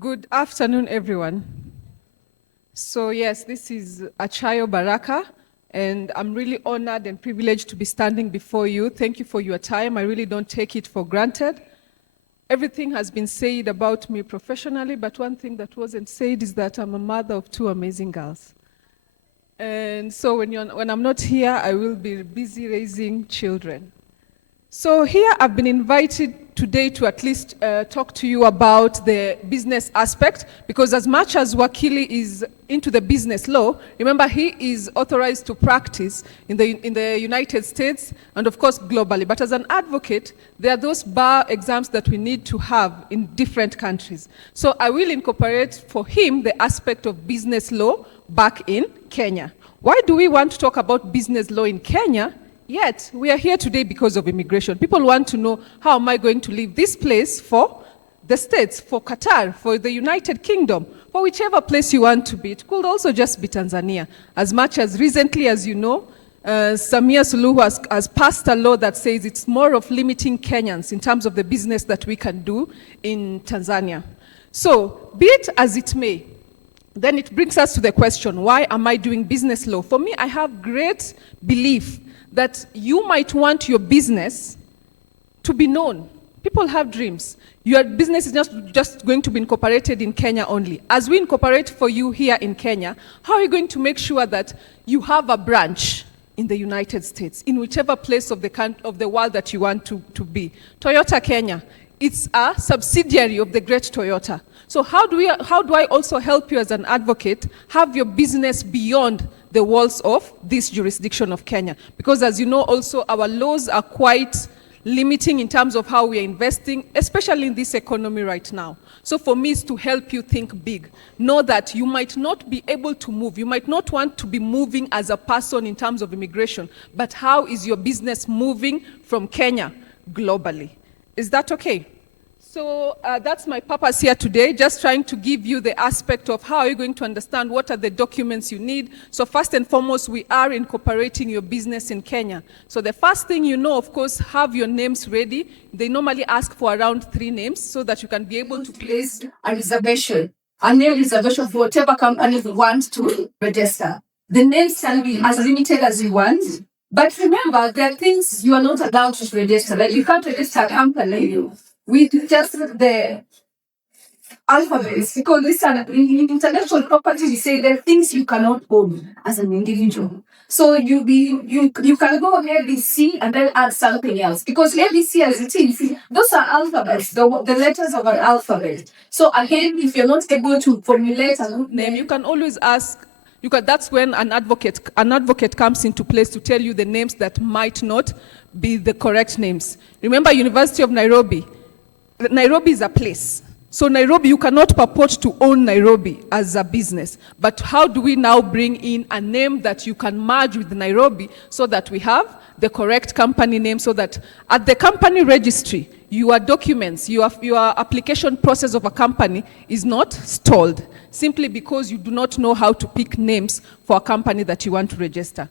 Good afternoon, everyone. So yes, this is Achayo Baraka, and I'm really honored and privileged to be standing before you. Thank you for your time. I really don't take it for granted. Everything has been said about me professionally, but one thing that wasn't said is that I'm a mother of two amazing girls. And so when I'm not here, I will be busy raising children. So here I've been invited today to at least talk to you about the business aspect, because as much as Wakili is into the business law, remember he is authorized to practice in the United States and of course globally. But as an advocate, there are those bar exams that we need to have in different countries. So I will incorporate for him the aspect of business law back in Kenya. Why do we want to talk about business law in Kenya? Yet, we are here today because of immigration. People want to know, how am I going to leave this place for the States, for Qatar, for the United Kingdom, for whichever place you want to be. It could also just be Tanzania. As much as recently as you know, Samia Suluhu has passed a law that says it's more of limiting Kenyans in terms of the business that we can do in Tanzania. So, be it as it may, then it brings us to the question, why am I doing business law? For me, I have great belief that you might want your business to be known. People have dreams. Your business is not just going to be incorporated in Kenya only. As we incorporate for you here in Kenya, how are you going to make sure that you have a branch in the United States, in whichever place of the world that you want to be? Toyota Kenya, it's a subsidiary of the great Toyota. So how do I also help you as an advocate have your business beyond the walls of this jurisdiction of Kenya? Because as you know also, our laws are quite limiting in terms of how we are investing, especially in this economy right now. So for me, it's to help you think big. Know that you might not be able to move. You might not want to be moving as a person in terms of immigration, but how is your business moving from Kenya globally? Is that okay? So that's my purpose here today, just trying to give you the aspect of how you're going to understand what are the documents you need. So first and foremost, we are incorporating your business in Kenya. So the first thing you know, of course, have your names ready. They normally ask for around 3 names so that you can be able to place a reservation, a name reservation for whatever company you want to register. The names can be as limited as you want. But remember, there are things you are not allowed to register. Like you can't register a company with just the alphabets, because this in intellectual property, we say there are things you cannot own as an individual. So you can go ABC and then add something else, because ABC as it is, those are alphabets, the letters of an alphabet. So again, if you're not able to formulate a good name, you can always ask. That's when an advocate comes into place to tell you the names that might not be the correct names. Remember, University of Nairobi. Nairobi is a place. So Nairobi, you cannot purport to own Nairobi as a business. But how do we now bring in a name that you can merge with Nairobi so that we have the correct company name, so that at the company registry, your documents, your application process of a company is not stalled, simply because you do not know how to pick names for a company that you want to register.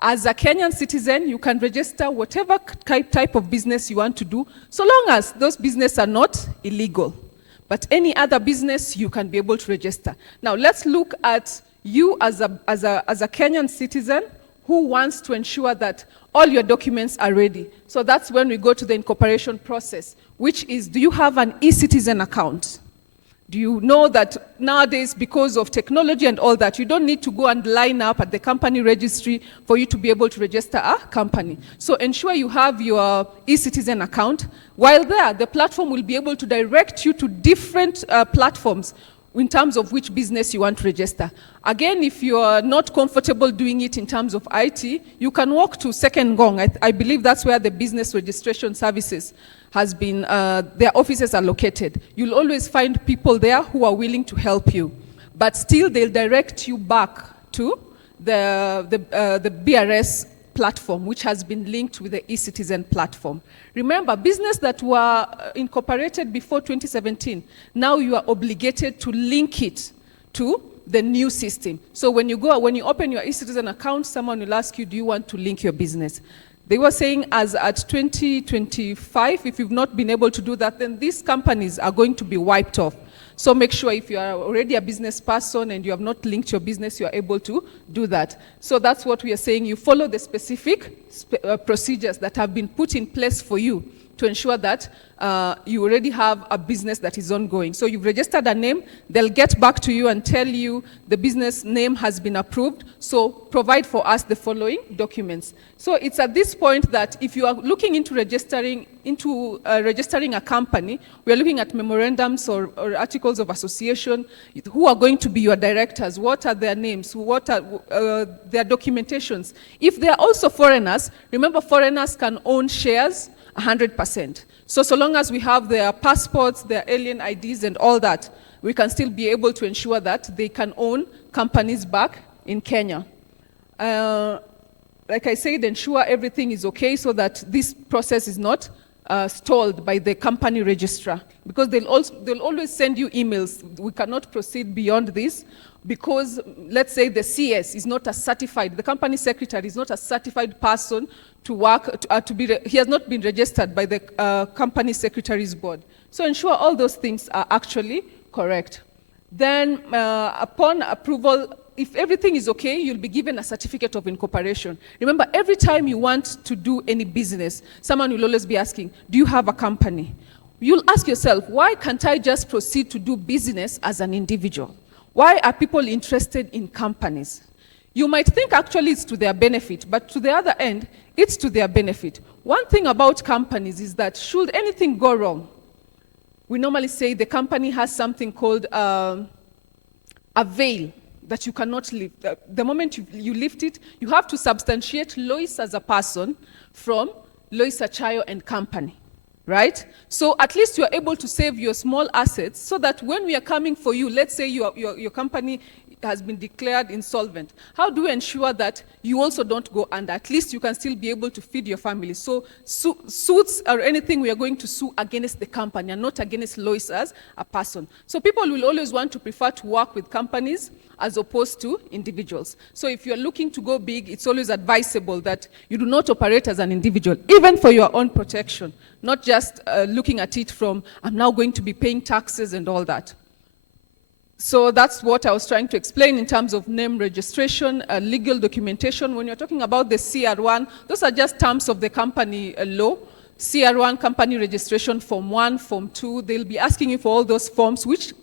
As a Kenyan citizen, you can register whatever type of business you want to do, so long as those businesses are not illegal. But any other business, you can be able to register. Now, let's look at you as a Kenyan citizen who wants to ensure that all your documents are ready. So that's when we go to the incorporation process, which is, do you have an e-citizen account? Do you know that nowadays, because of technology and all that, you don't need to go and line up at the company registry for you to be able to register a company? So ensure you have your e-citizen account. While there, the platform will be able to direct you to different platforms in terms of which business you want to register. Again, if you are not comfortable doing it in terms of IT, you can walk to Second Gong. I believe that's where the business registration services has been, their offices are located. You'll always find people there who are willing to help you. But still, they'll direct you back to the BRS platform, which has been linked with the e-citizen platform. Remember, business that were incorporated before 2017, now you are obligated to link it to the new system. So when you open your e-citizen account, someone will ask you, do you want to link your business? They were saying as at 2025, if you've not been able to do that, then these companies are going to be wiped off. So make sure if you are already a business person and you have not linked your business, you are able to do that. So that's what we are saying. You follow the specific procedures that have been put in place for you to ensure that you already have a business that is ongoing. So you've registered a name, they'll get back to you and tell you the business name has been approved, so provide for us the following documents. So it's at this point that if you are looking into registering a company, we are looking at memorandums or articles of association. Who are going to be your directors? What are their names? What are their documentations? If they are also foreigners, remember foreigners can own shares 100%. So long as we have their passports, their alien IDs and all that, we can still be able to ensure that they can own companies back in Kenya. Like I said, ensure everything is okay so that this process is not stalled by the company registrar, because they'll always send you emails. We cannot proceed beyond this because, let's say, the CS is not a certified, the company secretary is not a certified person to work, he has not been registered by the company secretary's board. So ensure all those things are actually correct. Then upon approval, if everything is okay, you'll be given a certificate of incorporation. Remember, every time you want to do any business, someone will always be asking, do you have a company? You'll ask yourself, why can't I just proceed to do business as an individual? Why are people interested in companies? You might think actually it's to their benefit, but to the other end, it's to their benefit. One thing about companies is that should anything go wrong, we normally say the company has something called a veil that you cannot lift. The moment you lift it, you have to substantiate Lois as a person from Lois Achayo and Company, right? So at least you're able to save your small assets so that when we are coming for you, let's say your company has been declared insolvent. How do we ensure that you also don't go under? At least you can still be able to feed your family. So suits or anything we are going to sue against the company and not against Lois as a person. So people will always want to prefer to work with companies as opposed to individuals. So if you're looking to go big, it's always advisable that you do not operate as an individual, even for your own protection, not just looking at it from, I'm now going to be paying taxes and all that. So that's what I was trying to explain in terms of name registration, legal documentation. When you're talking about the CR1, those are just terms of the company law. CR1, company registration, Form 1, Form 2, they'll be asking you for all those forms which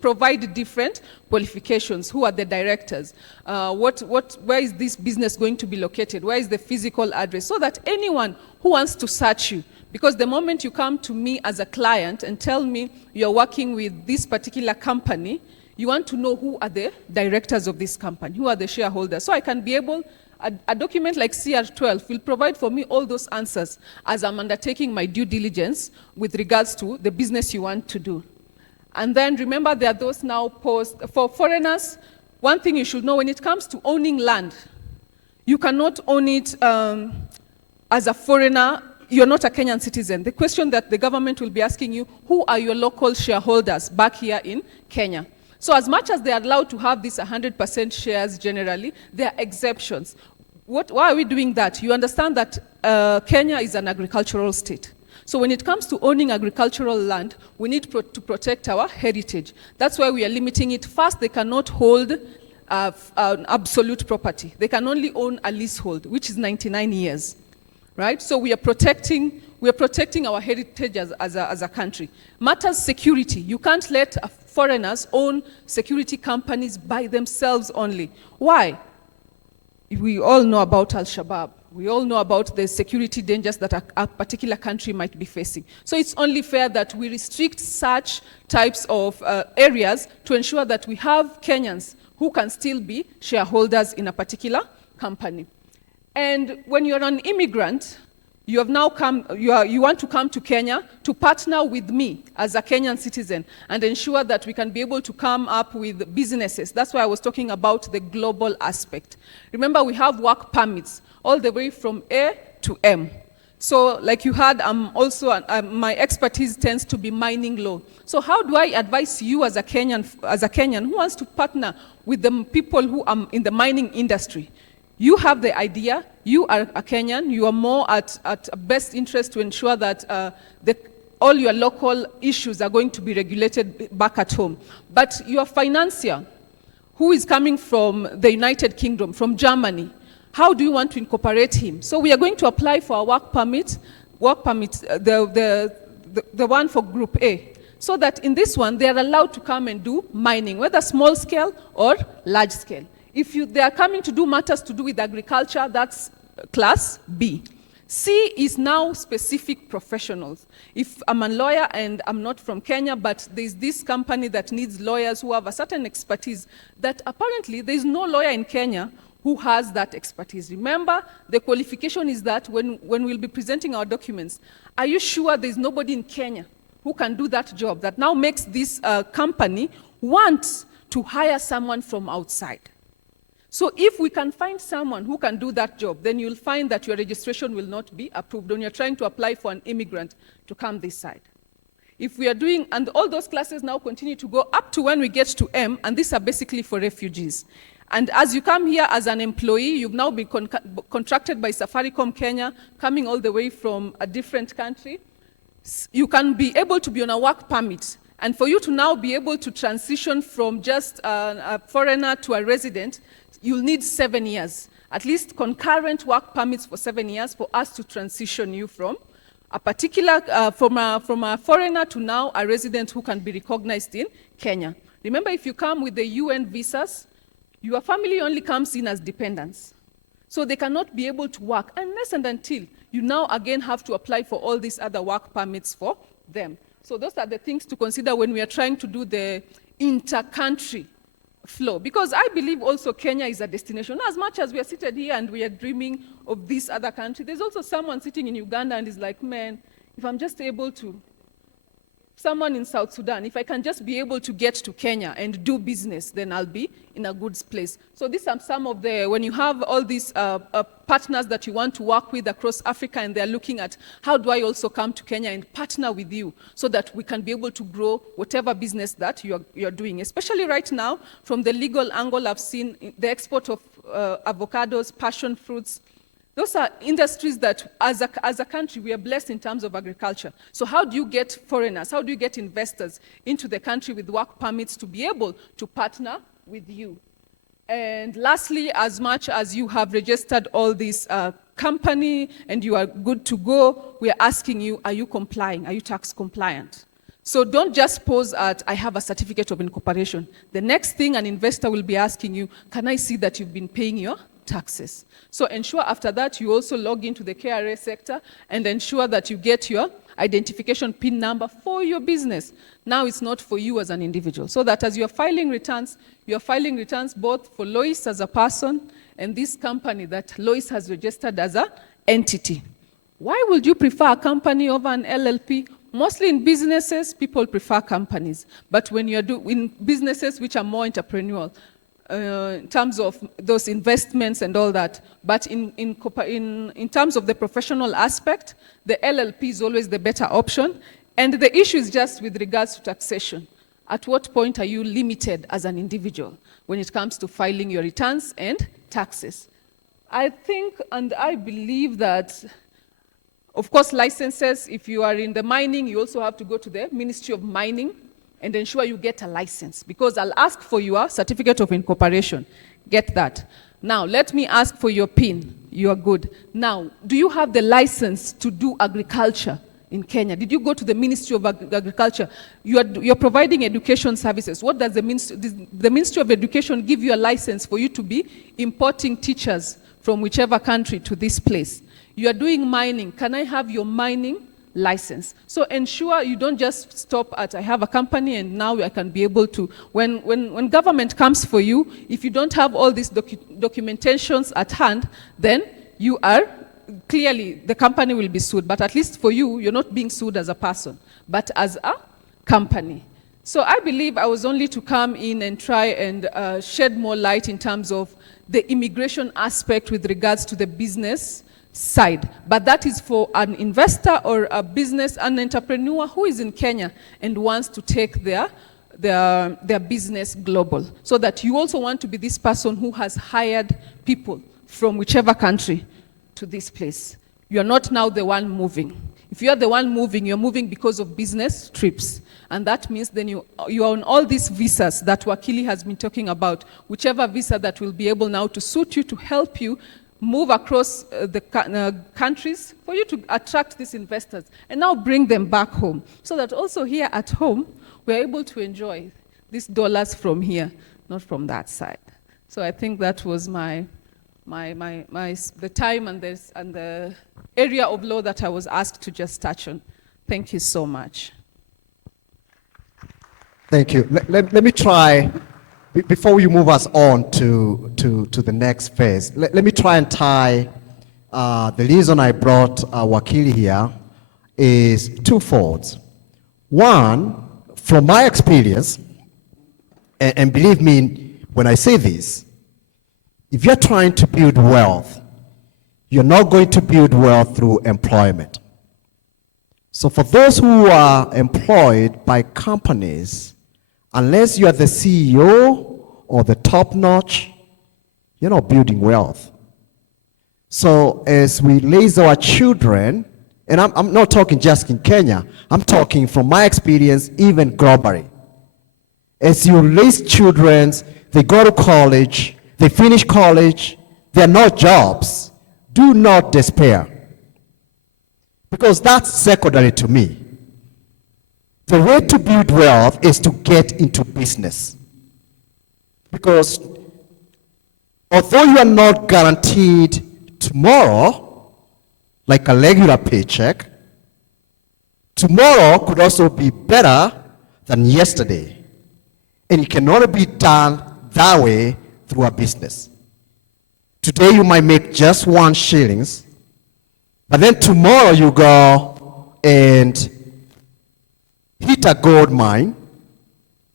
provide different qualifications. Who are the directors? Where is this business going to be located? Where is the physical address? So that anyone who wants to search you, because the moment you come to me as a client and tell me you're working with this particular company, you want to know who are the directors of this company, who are the shareholders. So I can be able, a document like CR12 will provide for me all those answers as I'm undertaking my due diligence with regards to the business you want to do. And then remember, there are those now for foreigners. One thing you should know when it comes to owning land, you cannot own it as a foreigner. You're not a Kenyan citizen. The question that the government will be asking you, who are your local shareholders back here in Kenya? So as much as they are allowed to have these 100% shares generally, there are exceptions. Why are we doing that? You understand that Kenya is an agricultural state. So when it comes to owning agricultural land, we need to protect our heritage. That's why we are limiting it. First, they cannot hold an absolute property. They can only own a leasehold, which is 99 years. Right? So we are protecting our heritage as a country. Matters security. You can't let foreigners own security companies by themselves only. Why? We all know about Al-Shabaab. We all know about the security dangers that a particular country might be facing. So it's only fair that we restrict such types of areas to ensure that we have Kenyans who can still be shareholders in a particular company. And when you're an immigrant, you have now you want to come to Kenya to partner with me as a Kenyan citizen and ensure that we can be able to come up with businesses. That's why I was talking about the global aspect. Remember, we have work permits all the way from A to M. So like you heard, my expertise tends to be mining law. So how do I advise you as a Kenyan who wants to partner with the people who are in the mining industry? You have the idea, you are a Kenyan, you are more at best interest to ensure that all your local issues are going to be regulated back at home. But your financier, who is coming from the United Kingdom, from Germany, how do you want to incorporate him? So we are going to apply for a work permit, the one for Group A, so that in this one, they are allowed to come and do mining, whether small scale or large scale. If they are coming to do matters to do with agriculture, that's class B. C is now specific professionals. If I'm a lawyer and I'm not from Kenya, but there's this company that needs lawyers who have a certain expertise, that apparently there's no lawyer in Kenya who has that expertise. Remember, the qualification is that when we'll be presenting our documents, are you sure there's nobody in Kenya who can do that job? That now makes this company want to hire someone from outside. So if we can find someone who can do that job, then you'll find that your registration will not be approved when you're trying to apply for an immigrant to come this side. If we are doing, and all those classes now continue to go up to when we get to M, and these are basically for refugees. And as you come here as an employee, you've now been contracted by Safaricom Kenya, coming all the way from a different country. You can be able to be on a work permit. And for you to now be able to transition from just a foreigner to a resident, you'll need 7 years, at least concurrent work permits for 7 years for us to transition you from a particular, from a foreigner to now a resident who can be recognized in Kenya. Remember, if you come with the UN visas, your family only comes in as dependents. So they cannot be able to work unless and until you now again have to apply for all these other work permits for them. So those are the things to consider when we are trying to do the inter-country flow. Because I believe also Kenya is a destination. As much as we are seated here and we are dreaming of this other country, there's also someone sitting in Uganda and is like, man, if I'm just able to, someone in South Sudan, if I can just be able to get to Kenya and do business, then I'll be in a good place. So these are some of the, when you have all these partners that you want to work with across Africa and they're looking at how do I also come to Kenya and partner with you so that we can be able to grow whatever business that you're doing. Especially right now, from the legal angle, I've seen the export of avocados, passion fruits. Those are industries that, as a country, we are blessed in terms of agriculture. So how do you get foreigners, how do you get investors into the country with work permits to be able to partner with you? And lastly, as much as you have registered all this company and you are good to go, we are asking you, are you complying? Are you tax compliant? So don't just pose at, I have a certificate of incorporation. The next thing an investor will be asking you, can I see that you've been paying your taxes? So ensure after that you also log into the KRA sector and ensure that you get your identification PIN number for your business. Now it's not for you as an individual. So that as you're filing returns both for Lois as a person and this company that Lois has registered as an entity. Why would you prefer a company over an LLP? Mostly in businesses, people prefer companies. But when you're in businesses which are more entrepreneurial, in terms of those investments and all that. But in terms of the professional aspect, the LLP is always the better option. And the issue is just with regards to taxation. At what point are you limited as an individual when it comes to filing your returns and taxes? I think and I believe that, of course, licenses, if you are in the mining, you also have to go to the Ministry of Mining and ensure you get a license, because I'll ask for your certificate of incorporation. Get that. Now, let me ask for your PIN. You are good. Now, do you have the license to do agriculture in Kenya? Did you go to the Ministry of Agriculture? You're providing education services. What does the Ministry of Education give you a license for you to be importing teachers from whichever country to this place? You are doing mining. Can I have your mining license? So ensure you don't just stop at, I have a company and now I can be able to, when government comes for you, if you don't have all these documentations at hand, then you are, clearly the company will be sued. But at least for you, you're not being sued as a person, but as a company. So I believe I was only to come in and try and shed more light in terms of the immigration aspect with regards to the business side. But that is for an investor or a business, an entrepreneur who is in Kenya and wants to take their business global. So that you also want to be this person who has hired people from whichever country to this place. You are not now the one moving. If you are the one moving, you're moving because of business trips. And that means then you are on all these visas that Wakili has been talking about, whichever visa that will be able now to suit you, to help you move across the countries for you to attract these investors and now bring them back home. So that also here at home, we're able to enjoy these dollars from here, not from that side. So I think that was the time and the area of law that I was asked to just touch on. Thank you so much. Thank you. Let me try, before you move us on to the next phase, let me try and tie, the reason I brought Wakili here is twofold. One, from my experience, and believe me when I say this, if you're trying to build wealth, you're not going to build wealth through employment. So for those who are employed by companies, unless you are the CEO or the top notch, you're not building wealth. So as we raise our children, and I'm not talking just in Kenya, I'm talking from my experience, even globally. As you raise children, they go to college, they finish college, there are no jobs. Do not despair. Because that's secondary to me. The way to build wealth is to get into business. Because although you are not guaranteed tomorrow, like a regular paycheck, tomorrow could also be better than yesterday. And it can only be done that way through a business. Today you might make just 1 shilling, but then tomorrow you go and hit a gold mine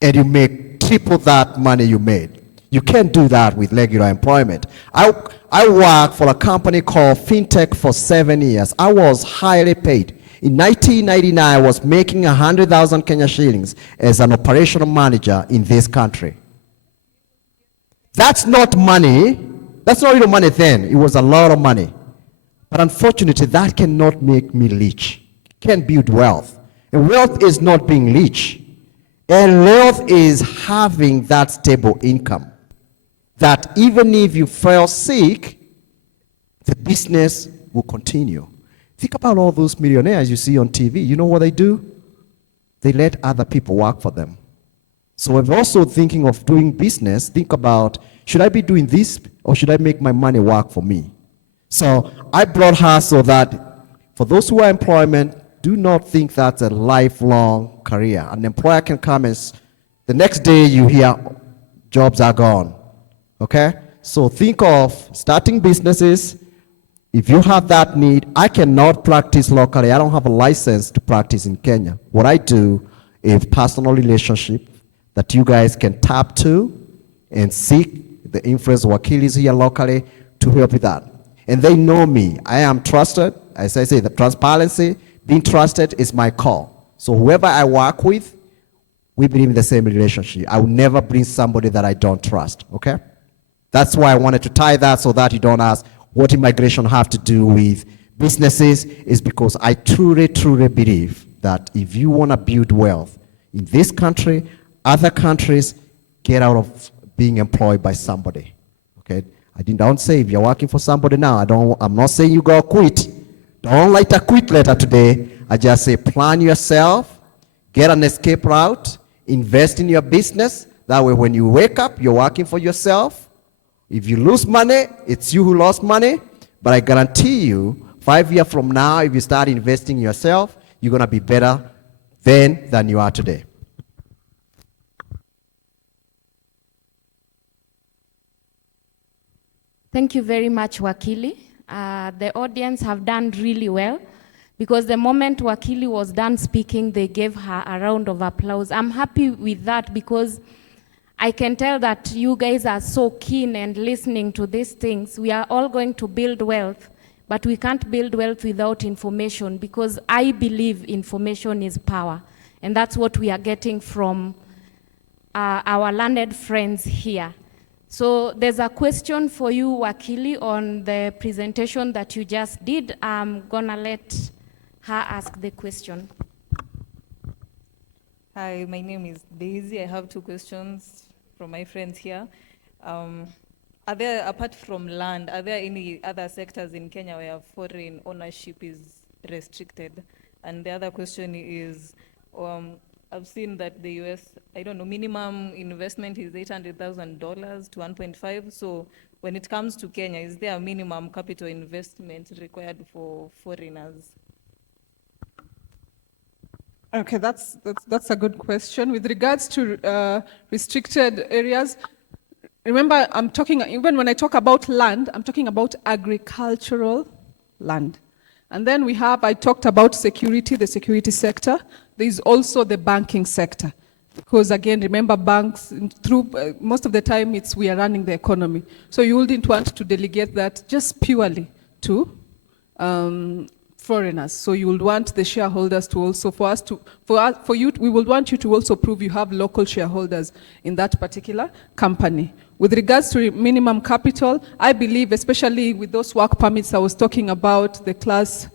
and you make triple that money you made. You can't do that with regular employment. I worked for a company called FinTech for 7 years. I was highly paid. In 1999, I was making 100,000 Kenya shillings as an operational manager in this country. That's not money. That's not real money then. It was a lot of money. But unfortunately, that cannot make me rich. Can't build wealth. And wealth is not being rich. And wealth is having that stable income. That even if you fell sick, the business will continue. Think about all those millionaires you see on TV. You know what they do? They let other people work for them. So if you're also thinking of doing business, think about, should I be doing this or should I make my money work for me? So I brought her so that for those who are employment, do not think that's a lifelong career. An employer can come and the next day you hear jobs are gone. Okay? So think of starting businesses. If you have that need, I cannot practice locally. I don't have a license to practice in Kenya. What I do is personal relationship that you guys can tap to and seek the influence of Wakilis here locally to help with that. And they know me. I am trusted. As I say, the transparency, being trusted is my call. So whoever I work with, we believe in the same relationship. I will never bring somebody that I don't trust, okay? That's why I wanted to tie that so that you don't ask, what immigration have to do with businesses, is because I truly, truly believe that if you want to build wealth in this country, other countries, get out of being employed by somebody, okay? Don't say if you're working for somebody now, I'm not saying you go quit. Don't write a quit letter today. I just say plan yourself, get an escape route, invest in your business. That way when you wake up, you're working for yourself. If you lose money, it's you who lost money. But I guarantee you, 5 years from now, if you start investing in yourself, you're going to be better then than you are today. Thank you very much, Wakili. The audience have done really well because the moment Wakili was done speaking, they gave her a round of applause. I'm happy with that because I can tell that you guys are so keen and listening to these things. We are all going to build wealth, but we can't build wealth without information because I believe information is power. And that's what we are getting from our learned friends here. So there's a question for you, Wakili, on the presentation that you just did. I'm gonna let her ask the question. Hi, my name is Daisy. I have two questions from my friends here. Are there, apart from land, are there any other sectors in Kenya where foreign ownership is restricted? And the other question is, I've seen that the US, I don't know, minimum investment is $800,000 to 1.5. So when it comes to Kenya, is there a minimum capital investment required for foreigners? Okay, that's a good question. With regards to restricted areas, remember, I'm talking, even when I talk about land, I'm talking about agricultural land. And then I talked about security, the security sector. There's also the banking sector. Because again, remember, banks, most of the time, we are running the economy. So you wouldn't want to delegate that just purely to foreigners. So you would want the shareholders to also, we would want you to also prove you have local shareholders in that particular company. With regards to minimum capital, I believe, especially with those work permits I was talking about, the class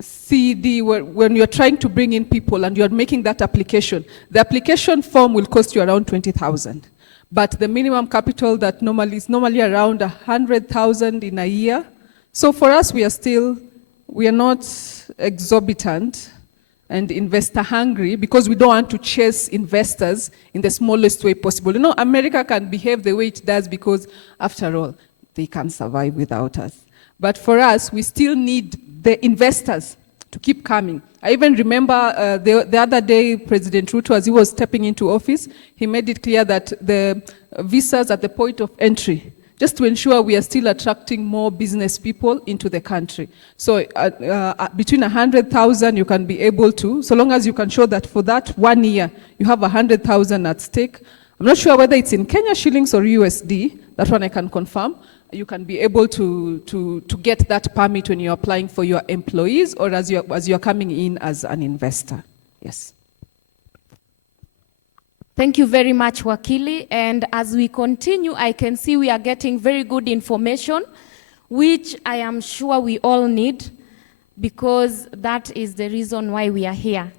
CD, when you're trying to bring in people and you're making that application, the application form will cost you around 20,000. But the minimum capital that is normally around 100,000 in a year. So for us, we are not exorbitant and investor hungry because we don't want to chase investors in the smallest way possible. You know, America can behave the way it does because, after all, they can't survive without us. But for us, we still need the investors to keep coming. I even remember the other day, President Ruto, as he was stepping into office, he made it clear that the visas at the point of entry, just to ensure we are still attracting more business people into the country. So between 100,000 you can be able to, so long as you can show that for that 1 year, you have 100,000 at stake. I'm not sure whether it's in Kenya shillings or USD, that one I can confirm. You can be able to get that permit when you're applying for your employees or as you're coming in as an investor. Yes. Thank you very much, Wakili. And as we continue, I can see we are getting very good information, which I am sure we all need, because that is the reason why we are here.